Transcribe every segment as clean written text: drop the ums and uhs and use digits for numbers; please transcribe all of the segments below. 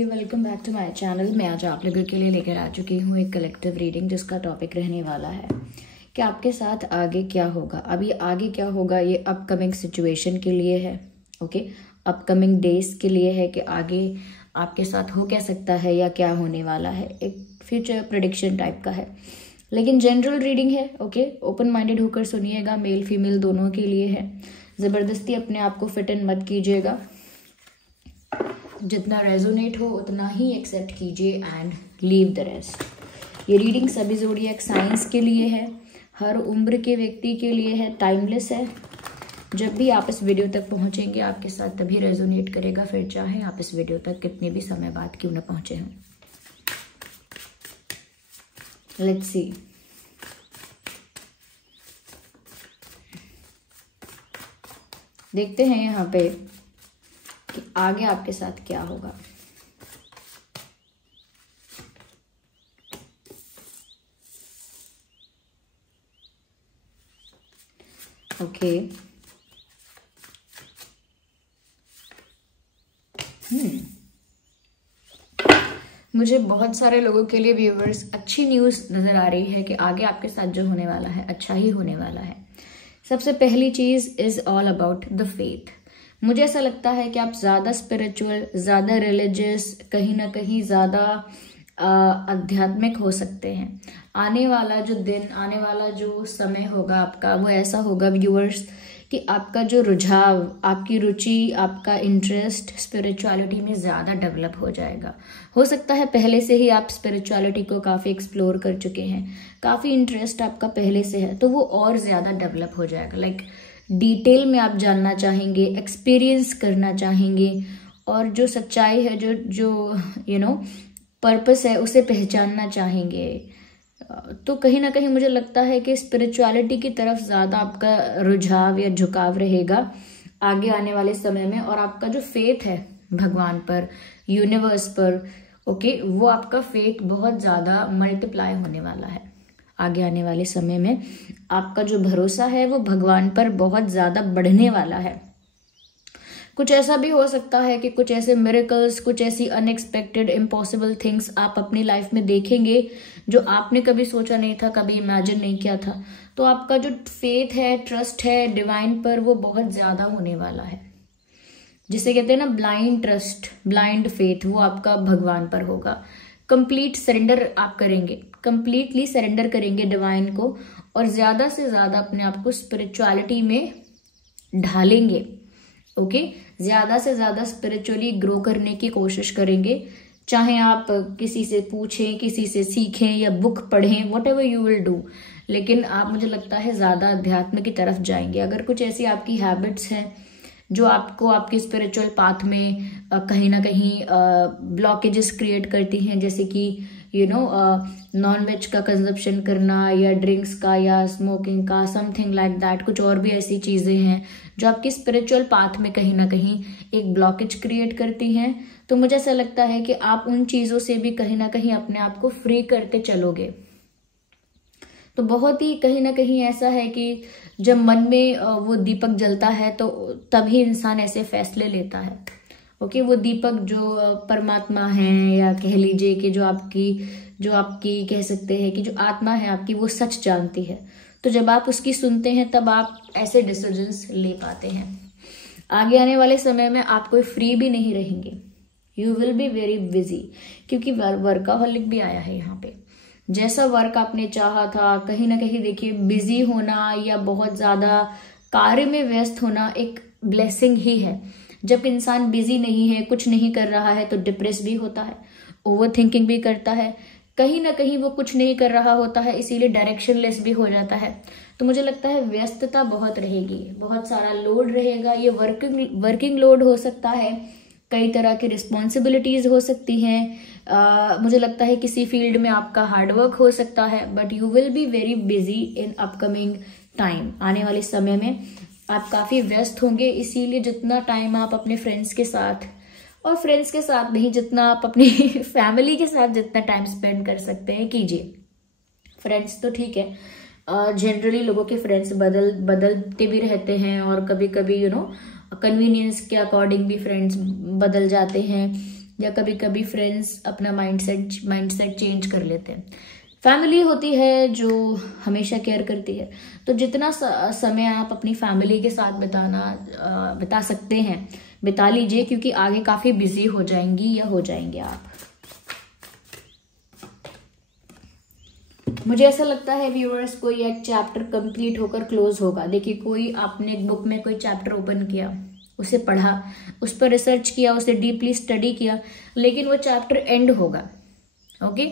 You, welcome back to my channel. मैं आज आप लोगों के लिए लेकर आ चुकी हूँ एक कलेक्टिव रीडिंग जिसका टॉपिक रहने वाला है कि आपके साथ आगे क्या होगा। अब ये आगे क्या होगा ये अपकमिंग सिचुएशन के लिए है, ओके, अपकमिंग डेज के लिए है कि आगे आपके साथ हो क्या सकता है या क्या होने वाला है। एक फ्यूचर प्रेडिक्शन टाइप का है, लेकिन जनरल रीडिंग है, ओके। ओपन माइंडेड होकर सुनिएगा, मेल फीमेल दोनों के लिए है। ज़बरदस्ती अपने आप को फिट इन मत कीजिएगा, जितना रेजोनेट हो उतना ही एक्सेप्ट कीजिए एंड लीव द रेस्ट। ये रीडिंग सभी ज़ोडिएक साइंस के लिए है, हर उम्र के व्यक्ति के लिए है, टाइमलेस है। जब भी आप इस वीडियो तक पहुंचेंगे आपके साथ तभी रेजोनेट करेगा, फिर चाहे आप इस वीडियो तक कितने भी समय बाद क्यों न पहुंचे हों। Let's see. देखते हैं यहाँ पे कि आगे आपके साथ क्या होगा। ओके, मुझे बहुत सारे लोगों के लिए व्यूअर्स अच्छी न्यूज़ नज़र आ रही है कि आगे आपके साथ जो होने वाला है अच्छा ही होने वाला है। सबसे पहली चीज़ is all about the faith. मुझे ऐसा लगता है कि आप ज़्यादा स्पिरिचुअल, ज़्यादा रिलीजियस, कहीं ना कहीं ज़्यादा आध्यात्मिक हो सकते हैं। आने वाला जो दिन, आने वाला जो समय होगा आपका, वो ऐसा होगा व्यूअर्स कि आपका जो रुझाव, आपकी रुचि, आपका इंटरेस्ट स्पिरिचुअलिटी में ज़्यादा डेवलप हो जाएगा। हो सकता है पहले से ही आप स्पिरिचुअलिटी को काफ़ी एक्सप्लोर कर चुके हैं, काफ़ी इंटरेस्ट आपका पहले से है, तो वो और ज़्यादा डेवलप हो जाएगा। लाइक डिटेल में आप जानना चाहेंगे, एक्सपीरियंस करना चाहेंगे, और जो सच्चाई है, जो यू नो पर्पस है, उसे पहचानना चाहेंगे। तो कहीं ना कहीं मुझे लगता है कि स्पिरिचुअलिटी की तरफ ज़्यादा आपका रुझाव या झुकाव रहेगा आगे आने वाले समय में। और आपका जो फेथ है भगवान पर, यूनिवर्स पर, ओके, वो आपका फेथ बहुत ज़्यादा मल्टीप्लाई होने वाला है आगे आने वाले समय में। आपका जो भरोसा है वो भगवान पर बहुत ज़्यादा बढ़ने वाला है। कुछ ऐसा भी हो सकता है कि कुछ ऐसे मिरेकल्स, कुछ ऐसी अनएक्सपेक्टेड इम्पॉसिबल थिंग्स आप अपनी लाइफ में देखेंगे जो आपने कभी सोचा नहीं था, कभी इमेजिन नहीं किया था। तो आपका जो फेथ है, ट्रस्ट है डिवाइन पर, वो बहुत ज़्यादा होने वाला है। जिसे कहते हैं ना ब्लाइंड ट्रस्ट, ब्लाइंड फेथ, वो आपका भगवान पर होगा। कंप्लीट सरेंडर आप करेंगे, कंप्लीटली सरेंडर करेंगे डिवाइन को, और ज़्यादा से ज़्यादा अपने आप को स्पिरिचुअलिटी में ढालेंगे, ओके। ज़्यादा से ज़्यादा स्पिरिचुअली ग्रो करने की कोशिश करेंगे। चाहे आप किसी से पूछें, किसी से सीखें या बुक पढ़ें, what ever you will do, लेकिन आप, मुझे लगता है, ज़्यादा अध्यात्म की तरफ जाएंगे। अगर कुछ ऐसी आपकी हैबिट्स हैं जो आपको आपके स्पिरिचुअल पाथ में कहीं ना कहीं ब्लॉकेजेस क्रिएट करती हैं, जैसे कि नॉन वेज का कंजप्शन करना, या ड्रिंक्स का, या स्मोकिंग का, समथिंग लाइक दैट, कुछ और भी ऐसी चीज़ें हैं जो आपकी स्पिरिचुअल पाथ में कहीं ना कहीं एक ब्लॉकेज क्रिएट करती हैं, तो मुझे ऐसा लगता है कि आप उन चीज़ों से भी कहीं ना कहीं अपने आप को फ्री करते चलोगे। तो बहुत ही कहीं ना कहीं ऐसा है कि जब मन में वो दीपक जलता है तो तभी इंसान ऐसे फैसले लेता है, ओके। वो दीपक जो परमात्मा है, या कह लीजिए कि जो आपकी कह सकते हैं कि जो आत्मा है आपकी, वो सच जानती है। तो जब आप उसकी सुनते हैं तब आप ऐसे डिसीजंस ले पाते हैं। आगे आने वाले समय में आप कोई फ्री भी नहीं रहेंगे, you will be very busy, क्योंकि वर्काहोलिक भी आया है यहाँ पे। जैसा वर्क आपने चाहा था, कहीं ना कहीं देखिए बिजी होना या बहुत ज़्यादा कार्य में व्यस्त होना एक ब्लेसिंग ही है। जब इंसान बिजी नहीं है, कुछ नहीं कर रहा है, तो डिप्रेस भी होता है, ओवर थिंकिंग भी करता है, कहीं ना कहीं वो कुछ नहीं कर रहा होता है, इसीलिए डायरेक्शनलेस भी हो जाता है। तो मुझे लगता है व्यस्तता बहुत रहेगी, बहुत सारा लोड रहेगा। ये वर्किंग लोड हो सकता है, कई तरह की रिस्पॉन्सिबिलिटीज हो सकती हैं। मुझे लगता है किसी फील्ड में आपका हार्डवर्क हो सकता है, but you will be very busy in upcoming time. आने वाले समय में आप काफ़ी व्यस्त होंगे, इसीलिए जितना टाइम आप अपने फ्रेंड्स के साथ, और फ्रेंड्स के साथ नहीं, जितना आप अपनी फैमिली के साथ जितना टाइम स्पेंड कर सकते हैं कीजिए। फ्रेंड्स तो ठीक है, जनरली लोगों के फ्रेंड्स बदलते भी रहते हैं, और कभी कभी कन्वीनियंस के अकॉर्डिंग भी फ्रेंड्स बदल जाते हैं। या कभी कभी फ्रेंड्स अपना माइंडसेट चेंज कर लेते हैं। फैमिली होती है जो हमेशा केयर करती है। तो जितना समय आप अपनी फैमिली के साथ बिता सकते हैं बिता लीजिए, क्योंकि आगे काफी बिजी हो जाएंगी या हो जाएंगे आप। मुझे ऐसा लगता है व्यूअर्स, कोई एक चैप्टर कंप्लीट होकर क्लोज होगा। देखिए, कोई आपने एक बुक में कोई चैप्टर ओपन किया, उसे पढ़ा, उस पर रिसर्च किया, उसे डीपली स्टडी किया, लेकिन वो चैप्टर एंड होगा। ओके,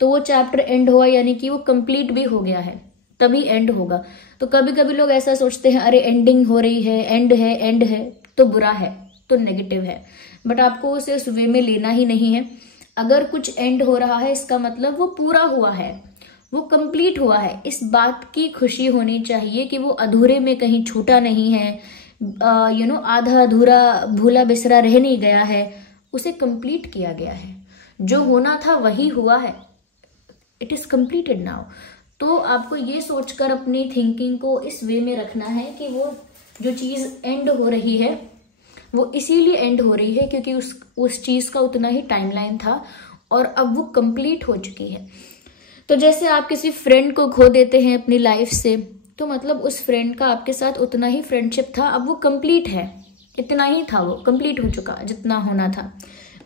तो वो चैप्टर एंड हुआ यानी कि वो कंप्लीट भी हो गया है, तभी एंड होगा। तो कभी कभी लोग ऐसा सोचते हैं, अरे एंडिंग हो रही है, एंड है तो बुरा है, तो नेगेटिव है। बट आपको उसे उस वे में लेना ही नहीं है। अगर कुछ एंड हो रहा है, इसका मतलब वो पूरा हुआ है, वो कंप्लीट हुआ है। इस बात की खुशी होनी चाहिए कि वो अधूरे में कहीं छूटा नहीं है, आधा अधूरा भूला बिसरा रह नहीं गया है, उसे कंप्लीट किया गया है। जो होना था वही हुआ है, इट इज कंप्लीटेड नाउ। तो आपको ये सोचकर अपनी थिंकिंग को इस वे में रखना है कि वो जो चीज एंड हो रही है वो इसीलिए एंड हो रही है क्योंकि उस चीज का उतना ही टाइमलाइन था और अब वो कंप्लीट हो चुकी है। तो जैसे आप किसी फ्रेंड को खो देते हैं अपनी लाइफ से, तो मतलब उस फ्रेंड का आपके साथ उतना ही फ्रेंडशिप था, अब वो कंप्लीट है, इतना ही था, वो कंप्लीट हो चुका जितना होना था।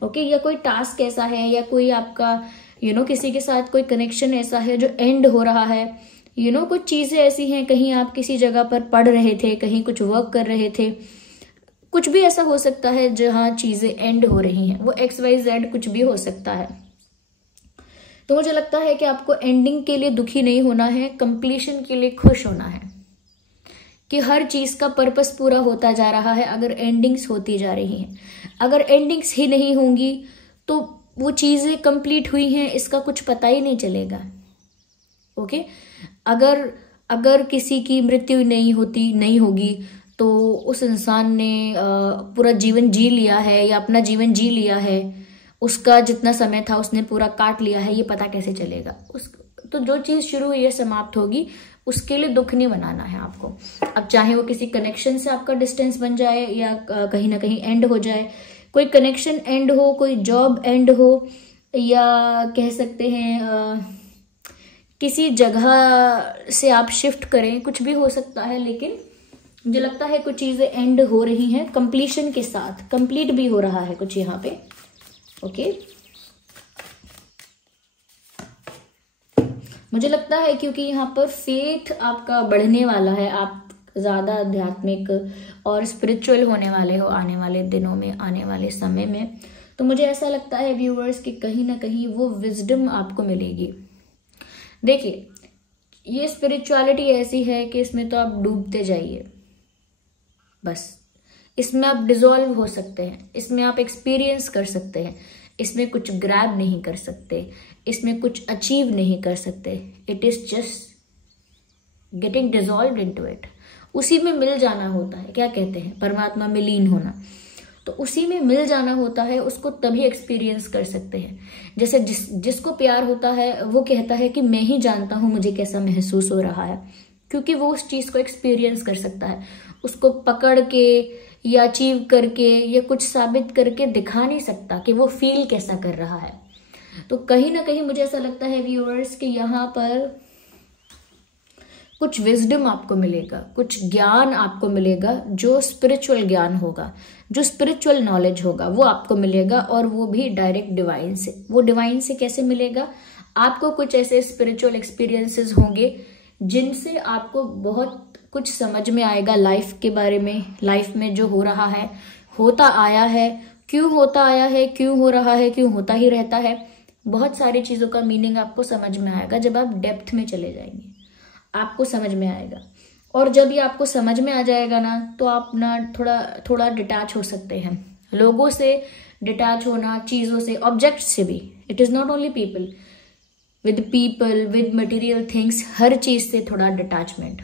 ओके, या कोई टास्क ऐसा है या कोई आपका किसी के साथ कोई कनेक्शन ऐसा है जो एंड हो रहा है। कुछ चीजें ऐसी हैं, कहीं आप किसी जगह पर पढ़ रहे थे, कहीं कुछ वर्क कर रहे थे, कुछ भी ऐसा हो सकता है जहां चीजें एंड हो रही हैं, वो XYZ कुछ भी हो सकता है। तो मुझे लगता है कि आपको एंडिंग के लिए दुखी नहीं होना है, कंप्लीशन के लिए खुश होना है कि हर चीज का पर्पस पूरा होता जा रहा है। अगर एंडिंग्स होती जा रही हैं, अगर एंडिंग्स ही नहीं होंगी तो वो चीजें कंप्लीट हुई हैं इसका कुछ पता ही नहीं चलेगा। ओके, अगर किसी की मृत्यु नहीं होगी तो उस इंसान ने पूरा जीवन जी लिया है या अपना जीवन जी लिया है, उसका जितना समय था उसने पूरा काट लिया है, ये पता कैसे चलेगा? तो जो चीज शुरू हुई है समाप्त होगी, उसके लिए दुख नहीं बनाना है आपको। अब चाहे वो किसी कनेक्शन से आपका डिस्टेंस बन जाए या कहीं ना कहीं एंड हो जाए, कोई कनेक्शन एंड हो, कोई जॉब एंड हो, या कह सकते हैं किसी जगह से आप शिफ्ट करें, कुछ भी हो सकता है। लेकिन मुझे लगता है कुछ चीजें एंड हो रही हैं कंप्लीशन के साथ, कंप्लीट भी हो रहा है कुछ यहाँ पे। ओके, मुझे लगता है क्योंकि यहाँ पर फेथ आपका बढ़ने वाला है, आप ज्यादा आध्यात्मिक और स्पिरिचुअल होने वाले हो आने वाले दिनों में, आने वाले समय में। तो मुझे ऐसा लगता है व्यूअर्स कि कहीं ना कहीं वो विजडम आपको मिलेगी। देखिए, ये स्पिरिचुअलिटी ऐसी है कि इसमें तो आप डूबते जाइए, बस इसमें आप डिसॉल्व हो सकते हैं, इसमें आप एक्सपीरियंस कर सकते हैं, इसमें कुछ ग्रैब नहीं कर सकते, इसमें कुछ अचीव नहीं कर सकते। It is just getting dissolved into it. उसी में मिल जाना होता है, क्या कहते हैं, परमात्मा में लीन होना। तो उसी में मिल जाना होता है, उसको तभी एक्सपीरियंस कर सकते हैं। जैसे जिसको प्यार होता है वो कहता है कि मैं ही जानता हूं मुझे कैसा महसूस हो रहा है, क्योंकि वो उस चीज को एक्सपीरियंस कर सकता है। उसको पकड़ के या अचीव करके या कुछ साबित करके दिखा नहीं सकता कि वो फील कैसा कर रहा है। तो कहीं ना कहीं मुझे ऐसा लगता है व्यूअर्स कि यहाँ पर कुछ विजडम आपको मिलेगा, कुछ ज्ञान आपको मिलेगा, जो स्पिरिचुअल ज्ञान होगा, जो स्पिरिचुअल नॉलेज होगा वो आपको मिलेगा, और वो भी डायरेक्ट डिवाइन से। वो डिवाइन से कैसे मिलेगा? आपको कुछ ऐसे स्पिरिचुअल एक्सपीरियंसेस होंगे जिनसे आपको बहुत कुछ समझ में आएगा लाइफ के बारे में, लाइफ में जो हो रहा है, होता आया है, क्यों होता आया है, क्यों हो रहा है, क्यों होता ही रहता है। बहुत सारी चीजों का मीनिंग आपको समझ में आएगा जब आप डेप्थ में चले जाएंगे, आपको समझ में आएगा। और जब ये आपको समझ में आ जाएगा ना, तो आप ना थोड़ा डिटैच हो सकते हैं। लोगों से डिटैच होना, चीजों से, ऑब्जेक्ट से भी। It is not only people, with material things, हर चीज से थोड़ा डिटैचमेंट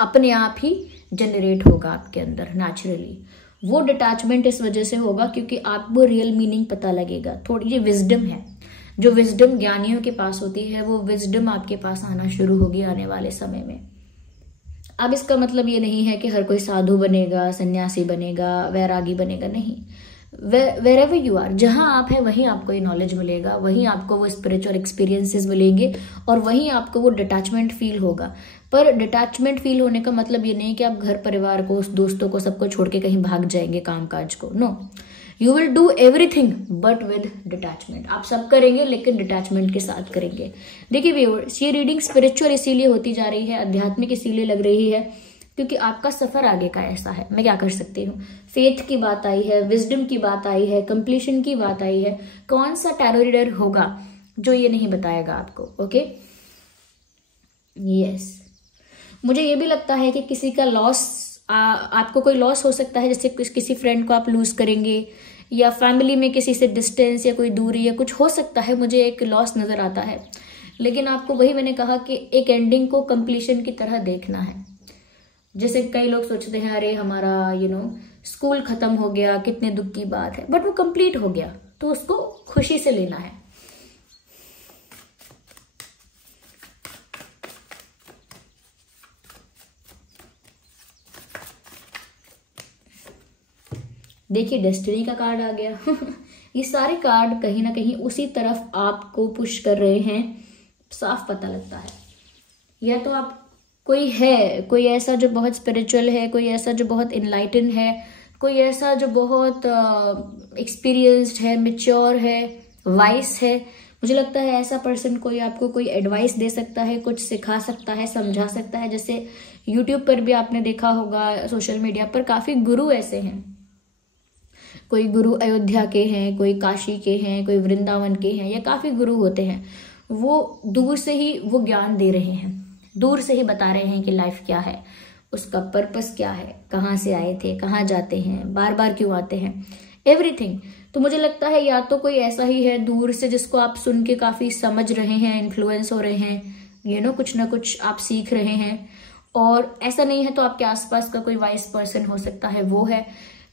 अपने आप ही जनरेट होगा आपके अंदर नेचुरली। वो डिटैचमेंट इस वजह से होगा क्योंकि आपको रियल मीनिंग पता लगेगा। थोड़ी ये विजडम है, जो विजडम ज्ञानियों के पास होती है, वो विजडम आपके पास आना शुरू होगी आने वाले समय में। अब इसका मतलब ये नहीं है कि हर कोई साधु बनेगा, सन्यासी बनेगा, वैरागी बनेगा, नहीं। वेर एवर यू आर, जहां आप हैं वहीं आपको ये नॉलेज मिलेगा, वहीं आपको वो स्पिरिचुअल एक्सपीरियंसेस मिलेंगे और वहीं आपको वो डिटैचमेंट फील होगा। पर डिटैचमेंट फील होने का मतलब ये नहीं कि आप घर परिवार को, दोस्तों को, सबको छोड़ के कहीं भाग जाएंगे काम काज को। No, you will do everything but with detachment. आप सब करेंगे लेकिन डिटैचमेंट के साथ करेंगे। देखिए व्यूअर्स, ये रीडिंग स्पिरिचुअल इसीलिए होती जा रही है, आध्यात्मिक इसीलिए लग रही है क्योंकि आपका सफर आगे का ऐसा है। मैं क्या कर सकती हूँ, फेथ की बात आई है, विजडम की बात आई है, कंप्लीशन की बात आई है। कौन सा टैरो रीडर होगा जो ये नहीं बताएगा आपको? Okay, yes. मुझे ये भी लगता है कि किसी का लॉस, आपको कोई लॉस हो सकता है, जैसे किसी फ्रेंड को आप लूज करेंगे या फैमिली में किसी से डिस्टेंस या कोई दूरी या कुछ हो सकता है। मुझे एक लॉस नजर आता है, लेकिन आपको वही मैंने कहा कि एक एंडिंग को कंप्लीशन की तरह देखना है। जैसे कई लोग सोचते हैं अरे हमारा स्कूल खत्म हो गया, कितने दुख की बात है, बट वो कंप्लीट हो गया तो उसको खुशी से लेना है। देखिए डेस्टिनी का कार्ड आ गया। ये सारे कार्ड कहीं ना कहीं उसी तरफ आपको पुश कर रहे हैं, साफ पता लगता है। या तो आप कोई ऐसा जो बहुत स्पिरिचुअल है, कोई ऐसा जो बहुत इनलाइटन है, कोई ऐसा जो बहुत एक्सपीरियंस्ड है, मैच्योर है, वाइस है। मुझे लगता है ऐसा पर्सन कोई आपको कोई एडवाइस दे सकता है, कुछ सिखा सकता है, समझा सकता है। जैसे यूट्यूब पर भी आपने देखा होगा, सोशल मीडिया पर काफी गुरु ऐसे हैं। कोई गुरु अयोध्या के हैं, कोई काशी के हैं, कोई वृंदावन के हैं, या काफी गुरु होते हैं। वो दूर से ही वो ज्ञान दे रहे हैं, दूर से ही बता रहे हैं कि लाइफ क्या है, उसका पर्पस क्या है, कहाँ से आए थे, कहाँ जाते हैं, बार बार क्यों आते हैं, एवरीथिंग। तो मुझे लगता है या तो कोई ऐसा ही है दूर से जिसको आप सुन के काफी समझ रहे हैं, इन्फ्लुएंस हो रहे हैं, कुछ ना कुछ आप सीख रहे हैं। और ऐसा नहीं है तो आपके आसपास का कोई वाइस पर्सन हो सकता है, वो है।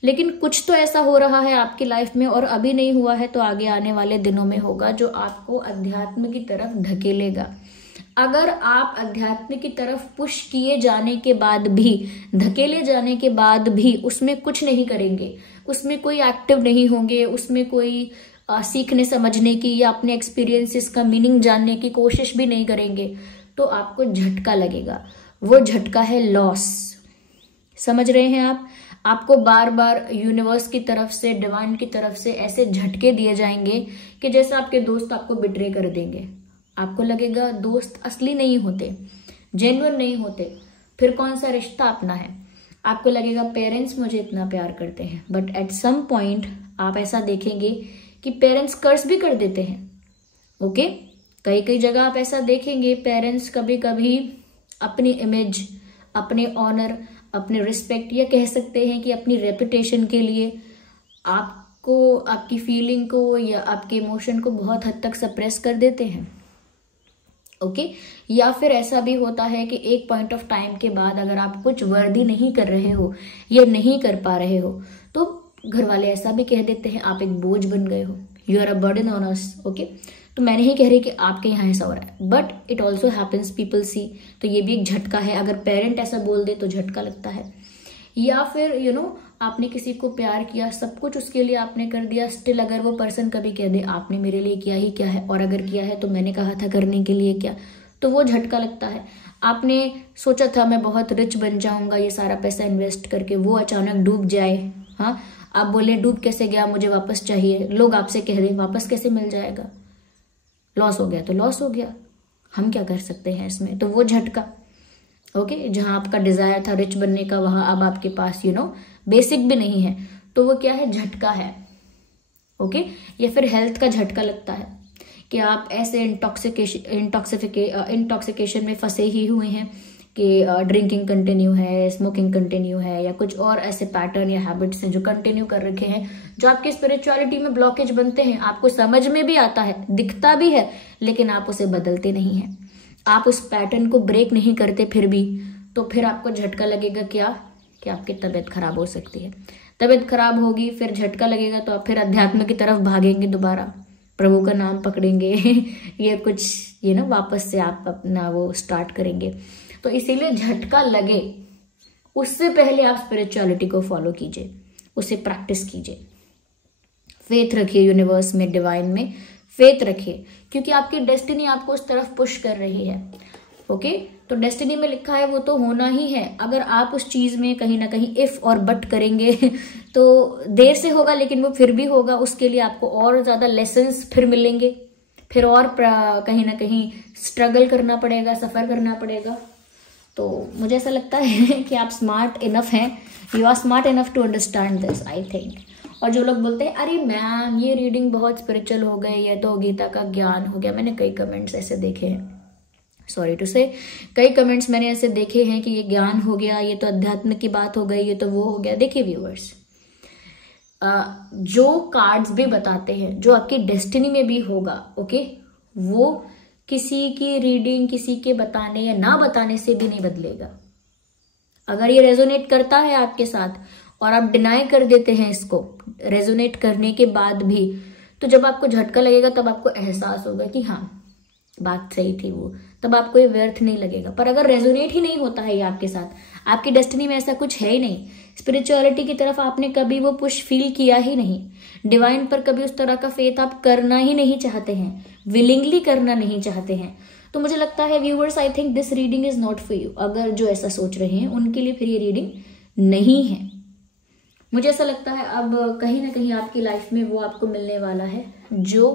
लेकिन कुछ तो ऐसा हो रहा है आपकी लाइफ में, और अभी नहीं हुआ है तो आगे आने वाले दिनों में होगा, जो आपको अध्यात्म की तरफ धकेलेगा। अगर आप अध्यात्म की तरफ पुश किए जाने के बाद भी, धकेले जाने के बाद भी उसमें कुछ नहीं करेंगे, उसमें कोई एक्टिव नहीं होंगे, उसमें कोई सीखने समझने की या अपने एक्सपीरियंसेस का मीनिंग जानने की कोशिश भी नहीं करेंगे, तो आपको झटका लगेगा। वो झटका है लॉस। समझ रहे हैं आप? आपको बार बार यूनिवर्स की तरफ से, डिवाइन की तरफ से ऐसे झटके दिए जाएंगे कि जैसे आपके दोस्त आपको बिट्रे कर देंगे। आपको लगेगा दोस्त असली नहीं होते, जेन्युइन नहीं होते, फिर कौन सा रिश्ता अपना है। आपको लगेगा पेरेंट्स मुझे इतना प्यार करते हैं, बट एट सम पॉइंट आप ऐसा देखेंगे कि पेरेंट्स कर्ज भी कर देते हैं। ओके, कई जगह आप ऐसा देखेंगे, पेरेंट्स कभी कभी अपनी इमेज, अपने ऑनर, अपने रिस्पेक्ट, या कह सकते हैं कि अपनी रेपुटेशन के लिए आपको, आपकी फीलिंग को या आपके इमोशन को बहुत हद तक सप्रेस कर देते हैं। ओके, या फिर ऐसा भी होता है कि एक पॉइंट ऑफ टाइम के बाद अगर आप कुछ वर्दी नहीं कर रहे हो या नहीं कर पा रहे हो, तो घर वाले ऐसा भी कह देते हैं आप एक बोझ बन गए हो, you are a burden on us. Okay, तो मैं नहीं कह रही कि आपके यहाँ ऐसा हो रहा है, but it also happens, people see. तो ये भी एक झटका है। अगर पेरेंट ऐसा बोल दे तो झटका लगता है। या फिर आपने किसी को प्यार किया, सब कुछ उसके लिए आपने कर दिया, स्टिल अगर वो पर्सन कभी कह दे आपने मेरे लिए किया ही क्या है, और अगर किया है तो मैंने कहा था करने के लिए क्या, तो वो झटका लगता है। आपने सोचा था मैं बहुत रिच बन जाऊंगा ये सारा पैसा इन्वेस्ट करके, वो अचानक डूब जाए। हाँ, आप बोले डूब कैसे गया, मुझे वापस चाहिए, लोग आपसे कह दे वापस कैसे मिल जाएगा, लॉस हो गया तो लॉस हो गया, हम क्या कर सकते हैं इसमें। तो वो झटका, ओके, जहां आपका डिजायर था रिच बनने का, वहां अब आपके पास बेसिक भी नहीं है, तो वो क्या है, झटका है। ओके, या फिर हेल्थ का झटका लगता है कि आप ऐसे इंटॉक्सिकेशन में फंसे ही हुए हैं कि ड्रिंकिंग कंटिन्यू है, स्मोकिंग कंटिन्यू है, या कुछ और ऐसे पैटर्न या हैबिट्स हैं जो कंटिन्यू कर रखे हैं, जो आपकी स्पिरिचुअलिटी में ब्लॉकेज बनते हैं। आपको समझ में भी आता है, दिखता भी है, लेकिन आप उसे बदलते नहीं हैं, आप उस पैटर्न को ब्रेक नहीं करते फिर भी। तो फिर आपको झटका लगेगा क्या, कि आपकी तबीयत खराब हो सकती है। तबीयत खराब होगी, फिर झटका लगेगा, तो आप फिर अध्यात्म की तरफ भागेंगे, दोबारा प्रभु का नाम पकड़ेंगे ये कुछ वापस से आप अपना वो स्टार्ट करेंगे। तो इसीलिए झटका लगे उससे पहले आप स्पिरिचुअलिटी को फॉलो कीजिए, उसे प्रैक्टिस कीजिए। फेथ रखिए यूनिवर्स में, डिवाइन में फेथ रखिए, क्योंकि आपकी डेस्टिनी आपको उस तरफ पुश कर रही है। ओके, तो डेस्टिनी में लिखा है वो तो होना ही है। अगर आप उस चीज में कहीं ना कहीं इफ और बट करेंगे तो देर से होगा, लेकिन वो फिर भी होगा। उसके लिए आपको और ज्यादा लेसन्स फिर मिलेंगे, फिर और कहीं ना कहीं स्ट्रगल करना पड़ेगा, सफर करना पड़ेगा। तो मुझे ऐसा लगता है कि आप स्मार्ट इनफ हैं, you are smart enough to understand this, I think. और जो लोग बोलते हैं अरे मैम ये रीडिंग बहुत स्पिरिचुअल हो गई, ये तो गीता का ज्ञान हो गया, मैंने कई कमेंट्स ऐसे देखे हैं, सॉरी टू से, कई कमेंट्स मैंने ऐसे देखे हैं कि ये ज्ञान हो गया, ये तो अध्यात्म की बात हो गई, ये तो वो हो गया। देखिए व्यूअर्स, जो कार्ड्स भी बताते हैं, जो आपकी डेस्टिनी में भी होगा, ओके, वो किसी की रीडिंग, किसी के बताने या ना बताने से भी नहीं बदलेगा। अगर ये रेजोनेट करता है आपके साथ और आप डिनाई कर देते हैं इसको, रेजोनेट करने के बाद भी, तो जब आपको झटका लगेगा तब आपको एहसास होगा कि हाँ बात सही थी वो, तब आपको ये व्यर्थ नहीं लगेगा। पर अगर रेजोनेट ही नहीं होता है ये आपके साथ, आपकी डेस्टिनी में ऐसा कुछ है ही नहीं, स्पिरिचुअलिटी की तरफ आपने कभी वो पुश फील किया ही नहीं, डिवाइन पर कभी उस तरह का फेथ आप करना ही नहीं चाहते हैं, विलिंगली करना नहीं चाहते हैं, तो मुझे लगता है viewers, I think this reading is not for you. अगर जो ऐसा सोच रहे हैं उनके लिए फिर ये रीडिंग नहीं है। मुझे ऐसा लगता है अब कहीं ना कहीं आपकी लाइफ में वो आपको मिलने वाला है जो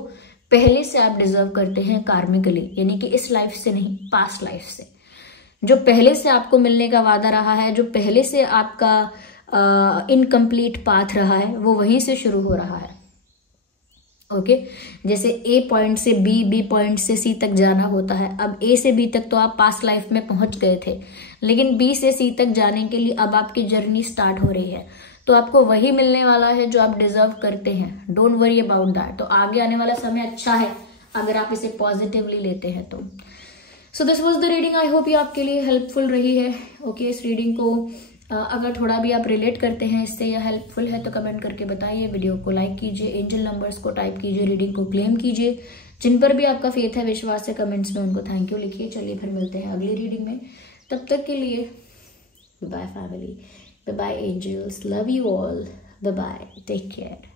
पहले से आप डिजर्व करते हैं कार्मिकली, यानी कि इस लाइफ से नहीं, पास्ट लाइफ से। जो पहले से आपको मिलने का वादा रहा है, जो पहले से आपका इनकम्प्लीट पाथ रहा है, वो वहीं से शुरू हो रहा है। ओके, जैसे ए पॉइंट से बी पॉइंट से सी तक जाना होता है। अब ए से बी तक तो आप पास्ट लाइफ में पहुंच गए थे, लेकिन बी से सी तक जाने के लिए अब आपकी जर्नी स्टार्ट हो रही है, तो आपको वही मिलने वाला है जो आप डिजर्व करते हैं। Don't worry about that. तो आगे आने वाला समय अच्छा है अगर आप इसे पॉजिटिवली लेते हैं तो। So this was the reading, I hope ये आपके लिए हेल्पफुल रही है। ओके, इस रीडिंग को अगर थोड़ा भी आप रिलेट करते हैं इससे या हेल्पफुल है तो कमेंट करके बताइए, वीडियो को लाइक कीजिए, एंजल नंबर्स को टाइप कीजिए, रीडिंग को क्लेम कीजिए। जिन पर भी आपका फेथ है, विश्वास है, कमेंट्स में उनको थैंक यू लिखिए। चलिए फिर मिलते हैं अगली रीडिंग में, तब तक के लिए bye family, bye angels, love you all, bye, take care.